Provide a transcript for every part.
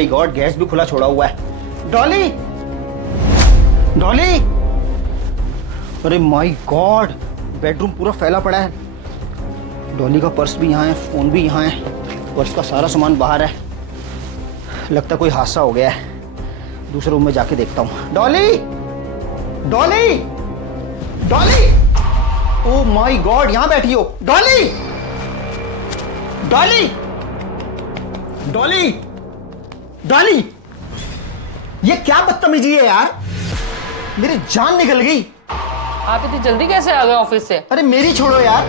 My God, gas भी खुला छोड़ा हुआ है। डॉली, डॉली, अरे माय गॉड, बेडरूम पूरा फैला पड़ा है। डॉली का पर्स भी यहाँ है, फोन भी यहाँ है, पर्स का सारा सामान बाहर है। लगता है कोई हादसा हो गया है। दूसरे रूम में जाके देखता हूँ। Dolly, Dolly, Dolly, oh my God, यहाँ बैठी हो। डॉली, डॉली, डॉली, डॉली, ये क्या बदतमीजी है यार, मेरी जान निकल गई। आप इतनी जल्दी कैसे आ गए ऑफिस से? अरे मेरी छोड़ो यार,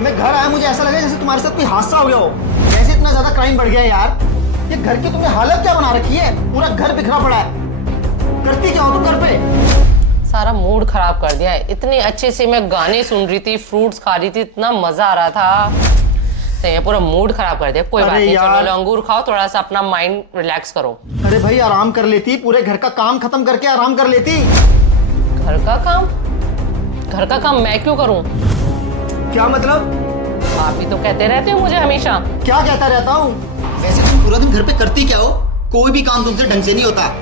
मैं घर आया, मुझे ऐसा लगा जैसे तुम्हारे साथ कोई हादसा हो गया हो। कैसे इतना ज्यादा क्राइम बढ़ गया है यार। ये घर की तुमने हालत क्या बना रखी है, पूरा घर बिखरा पड़ा है। करती क्या हो तुम घर पे? सारा मूड खराब कर दिया है। इतनी अच्छे से मैं गाने सुन रही थी, फ्रूट्स खा रही थी, इतना मजा आ रहा था, तो ये पूरा मूड खराब कर दिया। कोई बात नहीं, चलो अंगूर खाओ, थोड़ा सा अपना माइंड रिलैक्स करो। अरे भाई आराम कर लेती, पूरे घर का काम खत्म करके आराम कर लेती। घर का काम? घर का काम मैं क्यों करूं? क्या मतलब? आप ही तो कहते रहते हो मुझे हमेशा। क्या कहता रहता हूँ? वैसे तुम पूरा दिन घर पे करती क्या हो? कोई भी काम तुमसे ढंग से नहीं होता।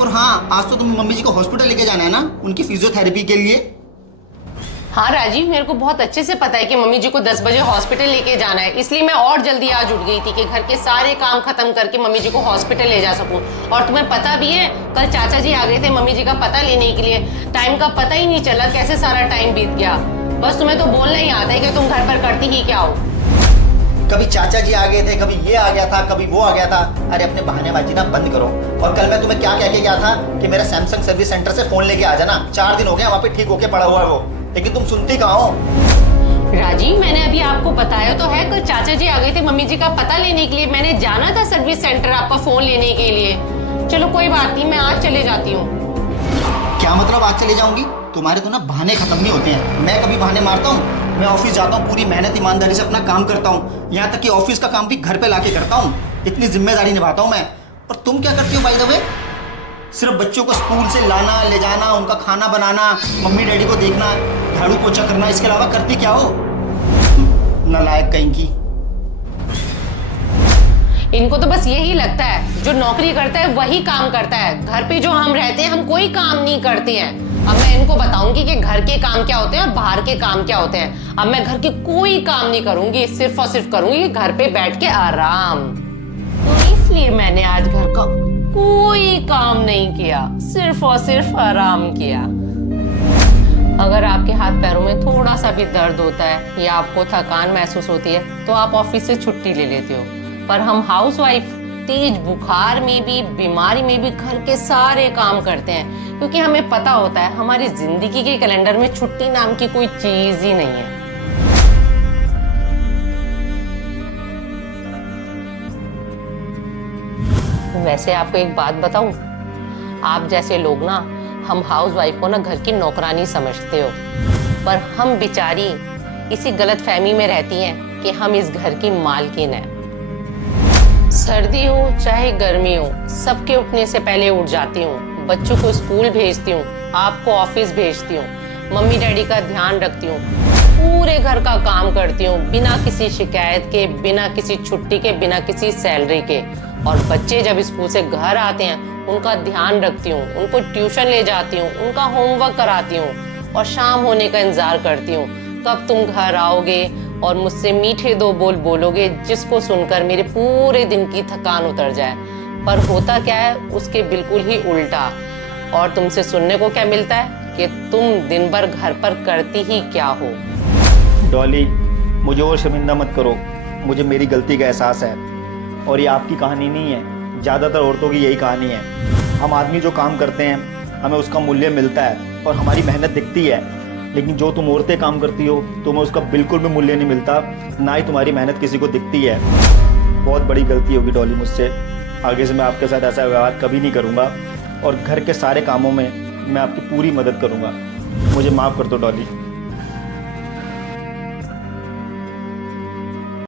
और हाँ, आज तो तुम्हें मम्मी जी को हॉस्पिटल लेके जाना है ना, उनकी फिजियोथेरेपी के लिए। हाँ राजीव, मेरे को बहुत अच्छे से पता है कि मम्मी जी को 10 बजे हॉस्पिटल लेके जाना है, इसलिए मैं और जल्दी आज उठ गई थी कि घर के सारे काम खत्म करके मम्मी जी को हॉस्पिटल ले जा सकूं। और तुम्हें पता भी है, कल चाचा जी आ गए थे मम्मी जी का पता लेने के लिए। टाइम का पता ही नहीं चला कैसे सारा टाइम बीत गया। बस तुम्हें तो बोलना ही आता है कि तुम घर पर करती ही क्या हो। कभी चाचा जी आ गए थे, कभी ये आ गया था, कभी वो आ गया था। अरे अपने बहानेबाजी ना बंद करो। और कल मैं तुम्हें क्या कह के गया था कि मेरा सैमसंग सर्विस सेंटर से फोन लेके आ जाना। 4 दिन हो गए वहाँ पे ठीक होके पड़ा हुआ है वो, लेकिन तुम सुनती कहाँ हो? राजीव, मैंने अभी आपको बताया तो है, कल चाचा जी आ गए थे मम्मी जी का पता लेने के लिए। मैंने जाना था सर्विस सेंटर आपका फोन लेने के लिए। चलो कोई बात नहीं, मैं आज चले जाती हूँ। क्या मतलब आज चले जाऊंगी? तुम्हारे तो ना बहाने खत्म नहीं होते हैं। मैं कभी बहाने मारता हूँ? मैं ऑफिस जाता हूँ, पूरी मेहनत ईमानदारी से अपना काम करता हूँ, यहाँ तक कि ऑफिस का काम भी घर पे लाके करता हूँ। इतनी जिम्मेदारी निभाता हूँ मैं। और तुम क्या करती हो बाय द वे? सिर्फ बच्चों को स्कूल से लाना ले जाना, उनका खाना बनाना, मम्मी डैडी को देखना, झाड़ू पोछा करना, इसके अलावा करती क्या हो? नालायक कहीं की। इनको तो बस यही लगता है, जो नौकरी करता है वही काम करता है। घर पे जो हम रहते हैं, हम कोई काम नहीं करते हैं। अब मैं इनको बताऊंगी कि घर के काम क्या होते हैं और बाहर के काम क्या होते हैं। अब मैं घर के कोई काम नहीं करूंगी, सिर्फ और सिर्फ करूंगी घर पे बैठ के आराम। तो इसलिए मैंने आज घर का कोई काम नहीं किया, सिर्फ और सिर्फ आराम किया। अगर आपके हाथ पैरों में थोड़ा सा भी दर्द होता है या आपको थकान महसूस होती है तो आप ऑफिस से छुट्टी ले लेते हो, पर हम हाउसवाइफ तेज बुखार में भी, बीमारी में भी घर के सारे काम करते हैं, क्योंकि हमें पता होता है हमारी जिंदगी के कैलेंडर में छुट्टी नाम की कोई चीज ही नहीं है। वैसे आपको एक बात बताऊं, आप जैसे लोग ना, हम हाउसवाइफ को ना घर की नौकरानी समझते हो, पर हम बेचारी इसी गलत फहमी में रहती हैं कि हम इस घर की मालकिन हैं। सर्दी हो चाहे गर्मी हो, सबके उठने से पहले उठ जाती हूँ, बच्चों को स्कूल भेजती हूँ, आपको ऑफिस भेजती हूँ, मम्मी डैडी का ध्यान रखती हूँ, पूरे घर का काम करती हूँ, बिना किसी शिकायत के, बिना किसी छुट्टी के, बिना किसी सैलरी के। और बच्चे जब स्कूल से घर आते हैं, उनका ध्यान रखती हूँ, उनको ट्यूशन ले जाती हूँ, उनका होमवर्क कराती हूँ, और शाम होने का इंतजार करती हूँ कब तुम घर आओगे और मुझसे मीठे 2 बोल बोलोगे, जिसको सुनकर मेरे पूरे दिन की थकान उतर जाए। पर होता क्या है, उसके बिल्कुल ही उल्टा। और तुमसे सुनने को क्या मिलता है कि तुम दिन भर घर पर करती ही क्या हो। डॉली, मुझे और शर्मिंदा मत करो, मुझे मेरी गलती का एहसास है। और ये आपकी कहानी नहीं है, ज़्यादातर औरतों की यही कहानी है। हम आदमी जो काम करते हैं, हमें उसका मूल्य मिलता है और हमारी मेहनत दिखती है, लेकिन जो तुम औरतें काम करती हो, तुम्हें उसका बिल्कुल भी मूल्य नहीं मिलता, ना ही तुम्हारी मेहनत किसी को दिखती है। बहुत बड़ी गलती होगी डॉली मुझसे। आगे से मैं आपके साथ ऐसा व्यवहार कभी नहीं करूँगा, और घर के सारे कामों में मैं आपकी पूरी मदद करूँगा। मुझे माफ़ कर दो डॉली।